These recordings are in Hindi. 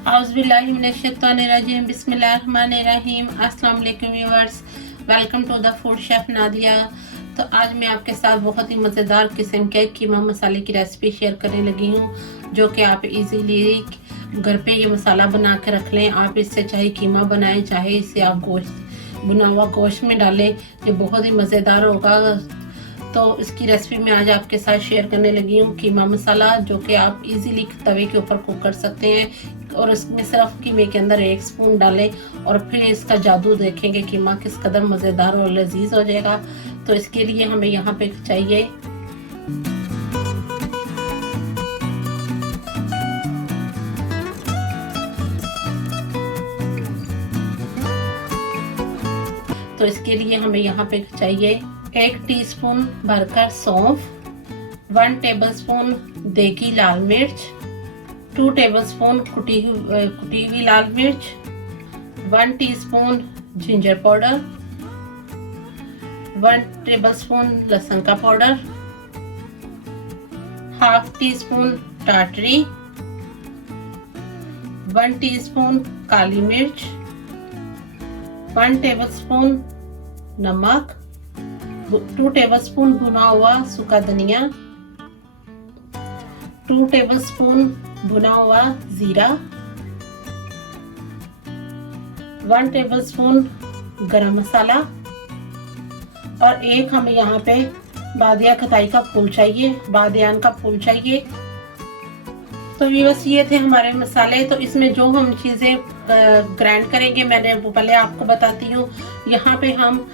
औज़ुबिल्लाहिमिनश्शैतानिर्रजीम बिस्मिल्लाहिर्रहमानिर्रहीम। अस्सलाम वालेकुम viewers, welcome to the food chef Nadia. तो आज मैं आपके साथ बहुत ही मज़ेदार किस्म के कीमा मसाले की रेसिपी शेयर करने लगी हूँ, जो कि आप इजीली घर पे ये मसाला बना के रख लें। आप इससे चाहे कीमा बनाएं, चाहे इसे आप गोश्त भुना हुआ गोश्त में डालें, ये बहुत ही मज़ेदार होगा। तो इसकी रेसिपी मैं आज आपके साथ शेयर करने लगी हूँ, कीमा मसाला, जो कि आप इजीली तवे के ऊपर कुक कर सकते हैं। और इसमें सिर्फ कीमे के अंदर 1 स्पून डालें और फिर इसका जादू देखेंगे कीमा किस कदर मज़ेदार और लजीज हो जाएगा। तो इसके लिए हमें यहाँ पे चाहिए चाहिए 1 टीस्पून भरकर सौंफ, 1 टेबलस्पून देगी लाल मिर्च, 2 टेबलस्पून कुटी हुई लाल मिर्च, 1 टीस्पून जिंजर पाउडर, 1 टेबलस्पून लहसुन का पाउडर, हाफ टीस्पून टाटरी, 1 टीस्पून काली मिर्च, 1 टेबलस्पून नमक, 2 टेबलस्पून भुना हुआ सूखा धनिया, 2 टेबलस्पून भुना हुआ जीरा, 1 टेबलस्पून गरम मसाला और एक हमें यहाँ पे बादिया खताई का फूल चाहिए, बादियान का फूल चाहिए। तो ये बस ये थे हमारे मसाले। तो इसमें जो हम चीज़ें ग्राइंड करेंगे मैंने वो पहले आपको बताती हूँ। यहाँ पे हम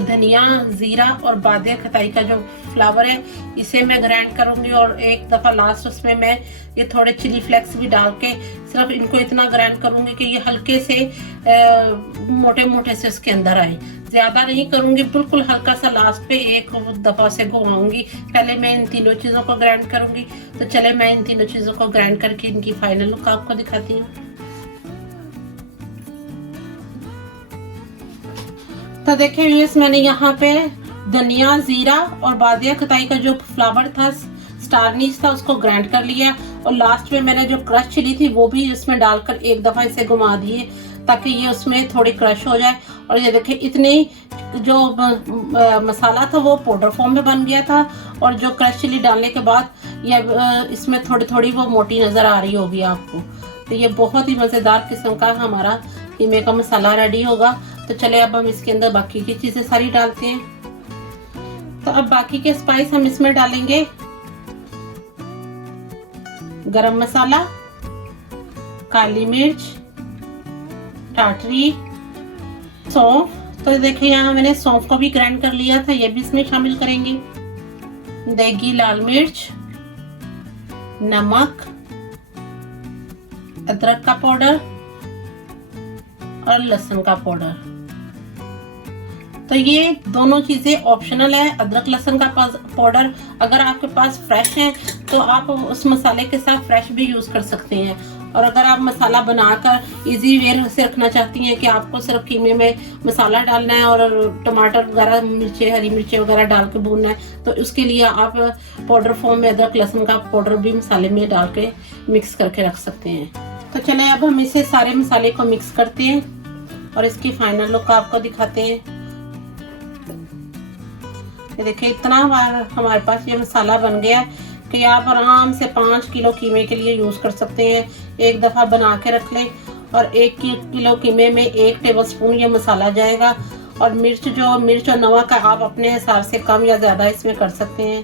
धनिया, जीरा और बादिया खताई का जो फ्लावर है इसे मैं ग्राइंड करूँगी, और एक दफ़ा लास्ट उसमें मैं ये थोड़े चिली फ्लेक्स भी डाल के सिर्फ इनको इतना ग्राइंड करूँगी कि ये हल्के से मोटे मोटे से इसके अंदर आए। ज़्यादा नहीं करूँगी, बिल्कुल हल्का सा लास्ट पे एक दफ़ा से घुमाऊँगी। पहले मैं इन तीनों चीज़ों को ग्राइंड करूँगी। तो चले मैं इन तीनों चीज़ों को ग्राइंड करके इनकी फाइनल लुक आपको दिखाती हूँ। तो देखिए व्यूअर्स, मैंने यहाँ पे धनिया, जीरा और बादिया खताई का जो फ्लावर था, स्टार नीस था, उसको ग्राइंड कर लिया। और लास्ट में मैंने जो क्रश चिली थी वो भी इसमें डालकर एक दफ़ा इसे घुमा दिए ताकि ये उसमें थोड़ी क्रश हो जाए। और ये देखिए इतने जो मसाला था वो पाउडर फॉर्म में बन गया था, और जो क्रश चिली डालने के बाद ये इसमें थोड़ी थोड़ी वो मोटी नज़र आ रही होगी आपको। तो ये बहुत ही मज़ेदार किस्म का हमारा कीमे का मसाला रेडी होगा। तो चले अब हम इसके अंदर बाकी की चीज़ें सारी डालते हैं। तो अब बाकी के स्पाइस हम इसमें डालेंगे गरम मसाला, काली मिर्च, टाटरी, सौंफ। तो देखिए यहाँ मैंने सौंफ को भी ग्राइंड कर लिया था, ये भी इसमें शामिल करेंगे। देगी लाल मिर्च, नमक, अदरक का पाउडर और लहसुन का पाउडर। तो ये दोनों चीजें ऑप्शनल है। अदरक लहसुन का पाउडर अगर आपके पास फ्रेश है तो आप उस मसाले के साथ फ्रेश भी यूज कर सकते हैं। और अगर आप मसाला बनाकर इजी वे से रखना चाहती हैं कि आपको सिर्फ कीमे में मसाला डालना है और टमाटर वगैरह, मिर्चें, हरी मिर्चें वगैरह डाल के भूनना है, तो उसके लिए आप पाउडर फॉर्म में अदरक लहसुन का पाउडर भी मसाले में डाल के मिक्स करके रख सकते हैं। तो चले अब हम इसे सारे मसाले को मिक्स करते हैं और इसकी फाइनल लुक आपको दिखाते हैं। ये देखिए इतना हमारे पास ये मसाला बन गया है कि आप आराम से 5 किलो कीमे के लिए यूज कर सकते हैं। एक दफा बना के रख लें और 1 किलो कीमे में 1 टेबलस्पून ये मसाला जाएगा। और मिर्च और नमक का आप अपने हिसाब से कम या ज्यादा इसमें कर सकते हैं।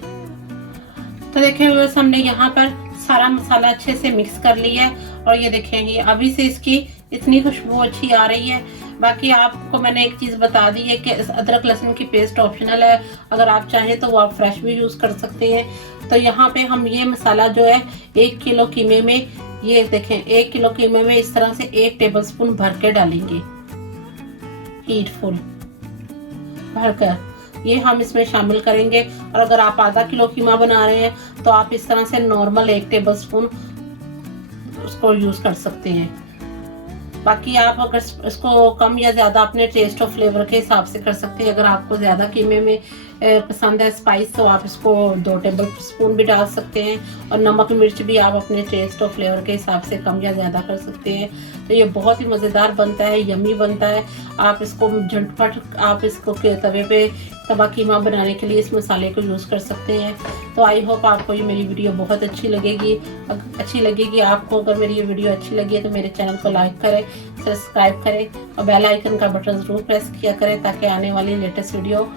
तो देखिए हमने यहाँ पर सारा मसाला अच्छे से मिक्स कर लिया है, और ये देखेंगे अभी से इसकी इतनी खुशबू अच्छी आ रही है। बाकी आपको मैंने एक चीज़ बता दी है कि अदरक लहसुन की पेस्ट ऑप्शनल है, अगर आप चाहें तो वो आप फ्रेश भी यूज़ कर सकते हैं। तो यहाँ पे हम ये मसाला जो है 1 किलो कीमे में, ये देखें 1 किलो कीमे में इस तरह से 1 टेबलस्पून भर के डालेंगे, हीट फुल भरकर ये हम इसमें शामिल करेंगे। और अगर आप आधा किलो कीमा बना रहे हैं तो आप इस तरह से नॉर्मल 1 टेबलस्पून उसको यूज़ कर सकते हैं। बाकी आप अगर इसको कम या ज़्यादा अपने टेस्ट और फ्लेवर के हिसाब से कर सकते हैं। अगर आपको ज़्यादा कीमे में पसंद है स्पाइस, तो आप इसको 2 टेबल स्पून भी डाल सकते हैं। और नमक मिर्च भी आप अपने टेस्ट और फ्लेवर के हिसाब से कम या ज़्यादा कर सकते हैं। तो ये बहुत ही मज़ेदार बनता है, यमी बनता है। आप इसको झटपट आप इसको तवे पे तवा कीमा बनाने के लिए इस मसाले को यूज़ कर सकते हैं। तो आई होप आपको ये मेरी वीडियो बहुत अच्छी लगेगी। आपको अगर मेरी ये वीडियो अच्छी लगी है तो मेरे चैनल को लाइक करें, सब्सक्राइब करें और बेल आइकन का बटन ज़रूर प्रेस किया करें, ताकि आने वाली लेटेस्ट वीडियो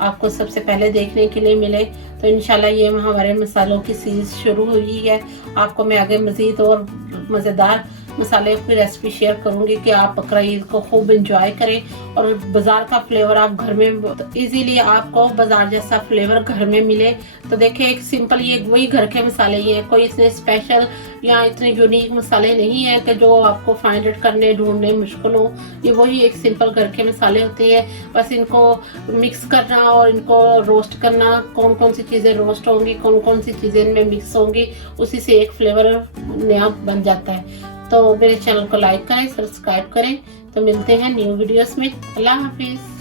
आपको सबसे पहले देखने के लिए मिले। तो इंशाल्लाह ये हमारे मसालों की सीरीज शुरू हुई है। आपको मैं आगे मज़ीद और मज़ेदार मसाले की रेसिपी शेयर करूंगी कि आप बकरा ईद को खूब इंजॉय करें और बाज़ार का फ्लेवर आप घर में इजीली आपको बाज़ार जैसा फ्लेवर घर में मिले। तो देखिए, एक सिंपल ये वही घर के मसाले ही हैं, कोई इसमें स्पेशल या इतने यूनिक मसाले नहीं है कि जो आपको फाइंड आउट करने ढूंढने मुश्किल हो। ये वही एक सिंपल घर के मसाले होते हैं। बस इनको मिक्स करना और इनको रोस्ट करना, कौन कौन सी चीज़ें रोस्ट होंगी, कौन कौन सी चीज़ें इनमें मिक्स होंगी, उसी से एक फ्लेवर नया बन जाता है। तो मेरे चैनल को लाइक करें, सब्सक्राइब करें। तो मिलते हैं न्यू वीडियोस में। अल्लाह हाफिज़।